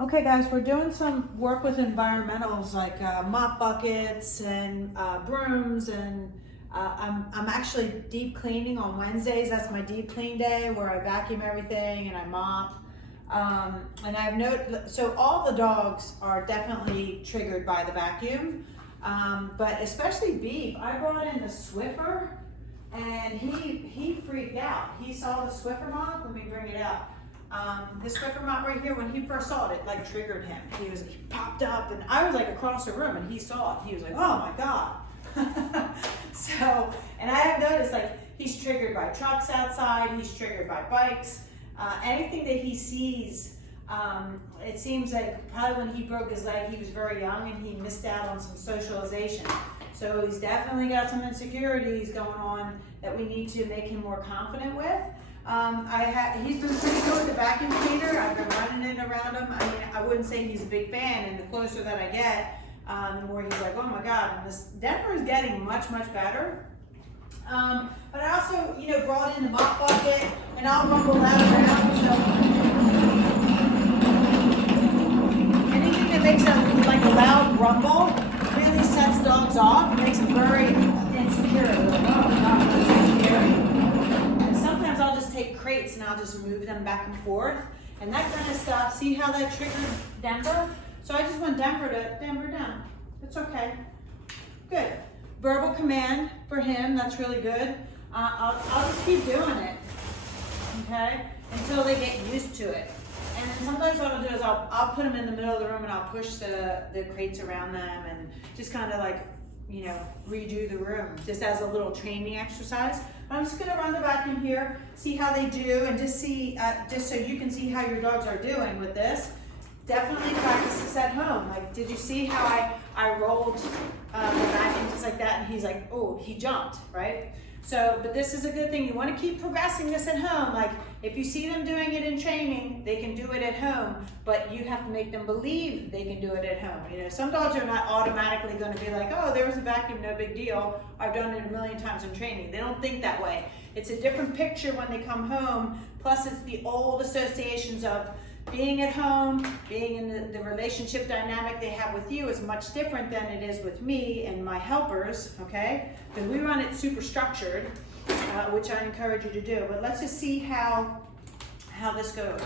Okay guys, we're doing some work with environmentals like mop buckets and brooms, and I'm actually deep cleaning on Wednesdays. That's my deep clean day where I vacuum everything and I mop. And I've noted, so all the dogs are definitely triggered by the vacuum, but especially Beef. I brought in the Swiffer and he freaked out. He saw the Swiffer mop. Let me bring it up. This Swiffer mop right here, when he first saw it, it like triggered him. He popped up, and I was like across the room, and he saw it. He was like, "Oh my god!" So, and I have noticed like he's triggered by trucks outside. He's triggered by bikes. Anything that he sees. It seems like probably when he broke his leg, he was very young, and he missed out on some socialization. So he's definitely got some insecurities going on that we need to make him more confident with. He's been pretty good with the vacuum cleaner. I've been running it around him. I mean, I wouldn't say he's a big fan, and the closer that I get, the more he's like, oh my God. And this Denver is getting much, much better. But I also, brought in the mop bucket, and I'll rumble that around. So anything that makes like a loud rumble really sets dogs off. It makes them very insecure. Like, oh God, this is scary. I'll just take crates and I'll just move them back and forth and that kind of stuff. See how that triggered Denver? So I just want Denver down. It's okay. Good. Verbal command for him. That's really good. I'll just keep doing it, okay, until they get used to it. And then sometimes what I'll do is I'll put them in the middle of the room and I'll push the crates around them and just kind of like, redo the room just as a little training exercise. I'm just gonna run the vacuum here, see how they do, and just see, just so you can see how your dogs are doing with this. Definitely practice this at home. Like, did you see how I rolled the vacuum just like that, and he's like, oh, he jumped, right? So, but this is a good thing. You want to keep progressing this at home. Like, if you see them doing it in training, they can do it at home, but you have to make them believe they can do it at home. Some dogs are not automatically going to be like, oh, there was a vacuum, no big deal. I've done it a million times in training. They don't think that way. It's a different picture when they come home. Plus, it's the old associations of being at home, being in the relationship dynamic they have with you is much different than it is with me and my helpers, okay? Because we run it super structured, which I encourage you to do. But let's just see how this goes.